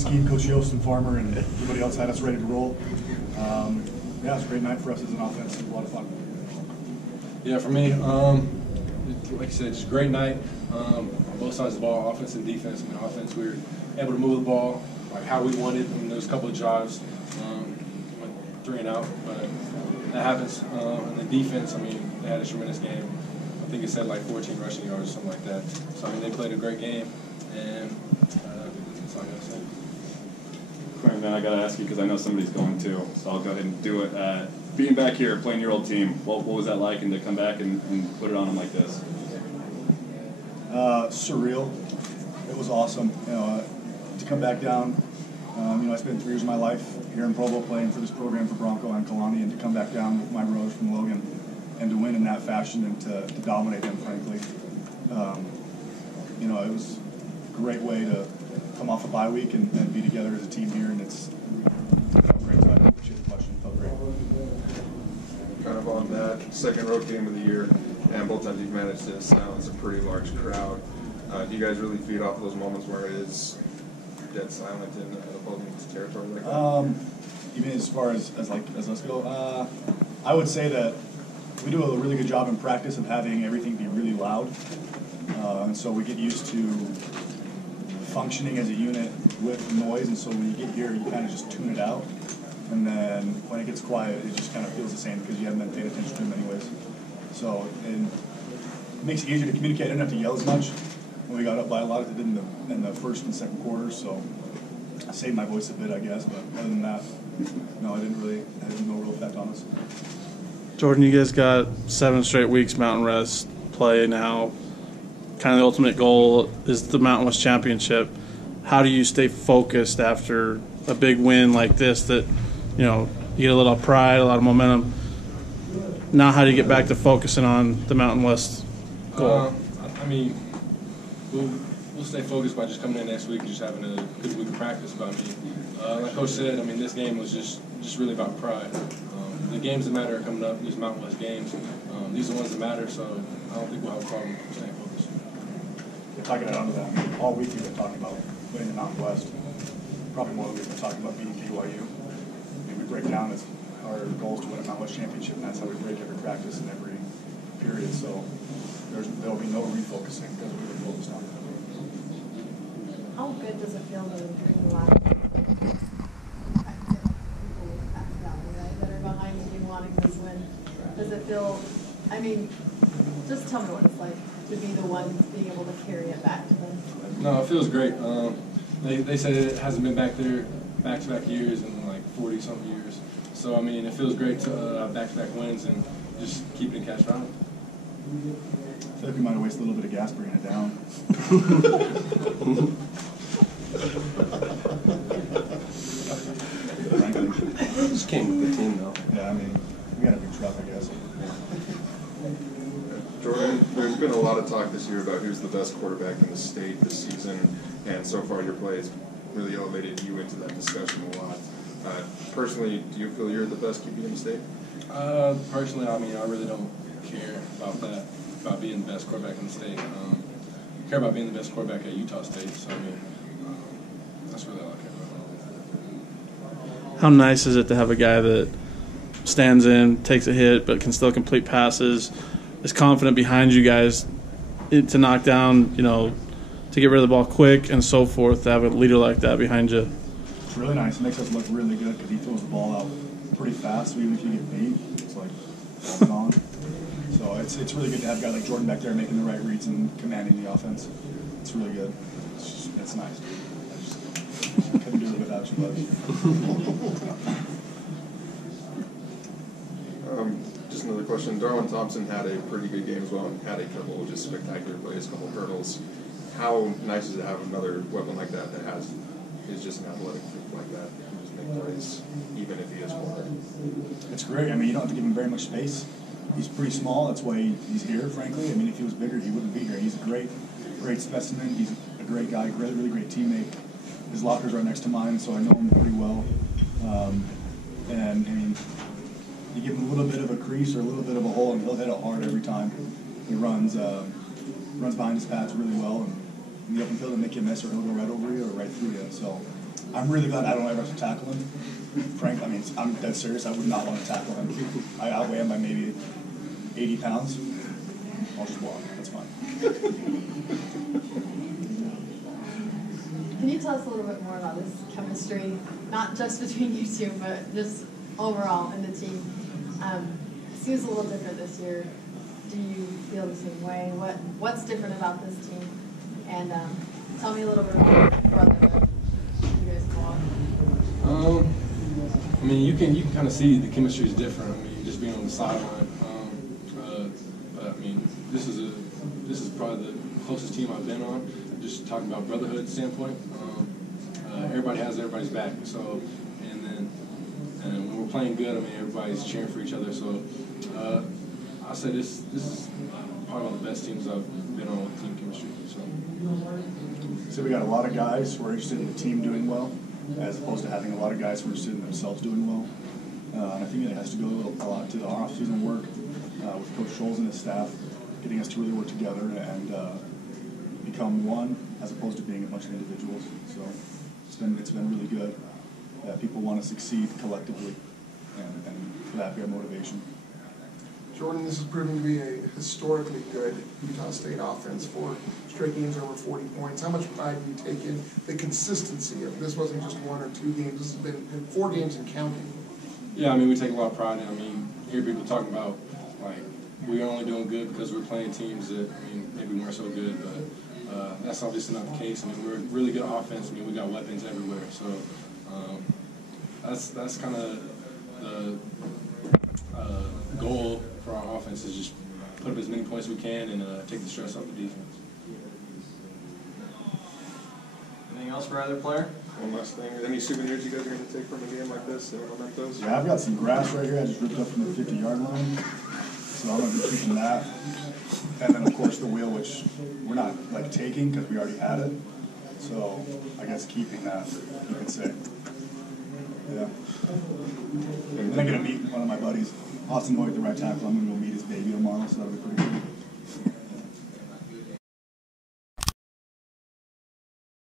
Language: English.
scheme. Coach Yost and Farmer and everybody else had us ready to roll. Yeah, it was a great night for us as an offense. It was a lot of fun. Yeah, for me, like you said, just a great night on both sides of the ball, offense and defense. I mean, offense, we were able to move the ball like how we wanted. I mean, there was a couple of drives, went 3 and out, but that happens. And the defense, I mean, they had a tremendous game. I think it said like 14 rushing yards or something like that. So, I mean, they played a great game, and that's all I got to say. Quinn, man, I got to ask you because I know somebody's going to, so I'll go ahead and do it. Being back here, playing your old team, what was that like, and to come back and put it on them like this? Surreal. It was awesome. You know, to come back down. You know, I spent 3 years of my life here in Provo playing for this program for Bronco and Kalani, and to come back down with my brothers from Logan and to win in that fashion and to dominate them, frankly. You know, it was a great way to come off a bye week and be together as a team here, and it's great. So I appreciate the question. It felt great. Kind of on that second road game of the year, and both times you've managed to silence a pretty large crowd. Do you guys really feed off of those moments where it is dead silent in opposing territory like that? Even as far as us go, I would say that we do a really good job in practice of having everything be really loud, and so we get used to functioning as a unit with noise, and so when you get here, you kind of just tune it out, and then when it gets quiet, it just kind of feels the same because you haven't been paying attention to them anyways. So it makes it easier to communicate. I didn't have to yell as much when we got up by a lot as it did in the first and second quarters, so I saved my voice a bit, I guess, but other than that, no, it had no real effect on us. Jordan, you guys got 7 straight weeks Mountain West play now. Kind of the ultimate goal is the Mountain West Championship. How do you stay focused after a big win like this that, you know, you get a little pride, a lot of momentum? Now how do you get back to focusing on the Mountain West goal? I mean, we'll stay focused by just coming in next week and just having a good week of practice. But I mean, like Coach said, I mean, this game was just really about pride. The games that matter are coming up, these Mountain West games. These are the ones that matter, so I don't think we'll have a problem staying focused. If I could add on to that, I mean, all week we've been talking about winning the Mountain West. Probably more than we've been talking about beating BYU. I mean, we break down as our goals to win a Mountain West championship, and that's how we break every practice and every period. So there'll be no refocusing because we were focused on it. How good does it feel to bring the last people that are behind you wanting this win? Does it feel, I mean, just tell me what it's like to be the one being able to carry it back to them. No, it feels great. They said it hasn't been back there back-to-back years in like 40-something years. So, I mean, it feels great to have back-to-back wins and just keep it in cash value. I feel like we might have wasted a little bit of gas bringing it down. Just came with the team, though. Yeah, I mean, we got a big truck, I guess. Jordan, there's been a lot of talk this year about who's the best quarterback in the state this season, and so far your play has really elevated you into that discussion a lot. Personally, do you feel you're the best QB in the state? Personally, I mean, I really don't care about that, about being the best quarterback in the state. I care about being the best quarterback at Utah State, so I mean, that's really all I care about. How nice is it to have a guy that stands in, takes a hit, but can still complete passes, is confident behind you guys to knock down, you know, to get rid of the ball quick and so forth, to have a leader like that behind you? It's really nice. It makes us look really good because he throws the ball out pretty fast, so even if you get beat, it's like all gone. So it's really good to have a guy like Jordan back there making the right reads and commanding the offense. It's really good. It's nice. I couldn't do it without you, buddy. Just another question. Darwin Thompson had a pretty good game as well and had a couple just spectacular plays, a couple of hurdles. How nice is it to have another weapon like that is just an athletic freak like that and just make plays even if he is smaller? It's great. I mean, you don't have to give him very much space. He's pretty small. That's why he's here, frankly. I mean, if he was bigger, he wouldn't be here. He's a great specimen. He's a great guy, really great teammate. His locker's right next to mine, so I know him pretty well. And I mean, you give him a little bit of a crease or a little bit of a hole, and he'll hit it hard every time. He runs behind his pads really well, and in the open field, he'll make you a mess, or he'll go right over you or right through you. So I'm really glad I don't ever have to tackle him. Frank, I mean, I'm dead serious. I would not want to tackle him. I outweigh him by maybe 80 pounds. I'll just walk. That's fine. Can you tell us a little bit more about this chemistry, not just between you two, but just overall in the team? It seems a little different this year. Do you feel the same way? What's different about this team? And tell me a little bit about brotherhood. You guys call it. I mean, you can kind of see the chemistry is different. I mean, just being on the sideline. But I mean, this is probably the closest team I've been on. Just talking about brotherhood standpoint. Everybody has everybody's back. So, and when we're playing good, I mean, everybody's cheering for each other. So, I say this is probably one of the best teams I've been on with team chemistry. So we got a lot of guys who are interested in the team doing well, as opposed to having a lot of guys who are interested in themselves doing well. And I think it has to go a lot to our off-season work with Coach Scholes and his staff, getting us to really work together and become one, as opposed to being a bunch of individuals. So it's been really good that people want to succeed collectively, and for that we have motivation. Jordan, this is proving to be a historically good Utah State offense. 4 straight games over 40 points. How much pride do you take in the consistency of this? Wasn't just 1 or 2 games. This has been 4 games and counting. Yeah, I mean, we take a lot of pride in it. I mean, hear people talking about, like, we're only doing good because we're playing teams that, I mean, maybe weren't so good, but that's obviously not the case. I mean, we're a really good offense. I mean, we got weapons everywhere. So that's kind of the goal for our offense, is just put up as many points as we can and take the stress off the defense. Anything else for either player? One last thing. Any souvenirs you guys are going to take from a game like this? Any mementos? Yeah, I've got some grass right here I just ripped up from the 50-yard line. So I'm going to be keeping that. And then, of course, the wheel, which we're not, like, taking because we already had it. So I guess keeping that, you could say. Yeah. And then I'm going to meet one of my buddies, Austin Hoyt, at the right time, so I'm going to go meet his baby tomorrow, so that'll be pretty cool.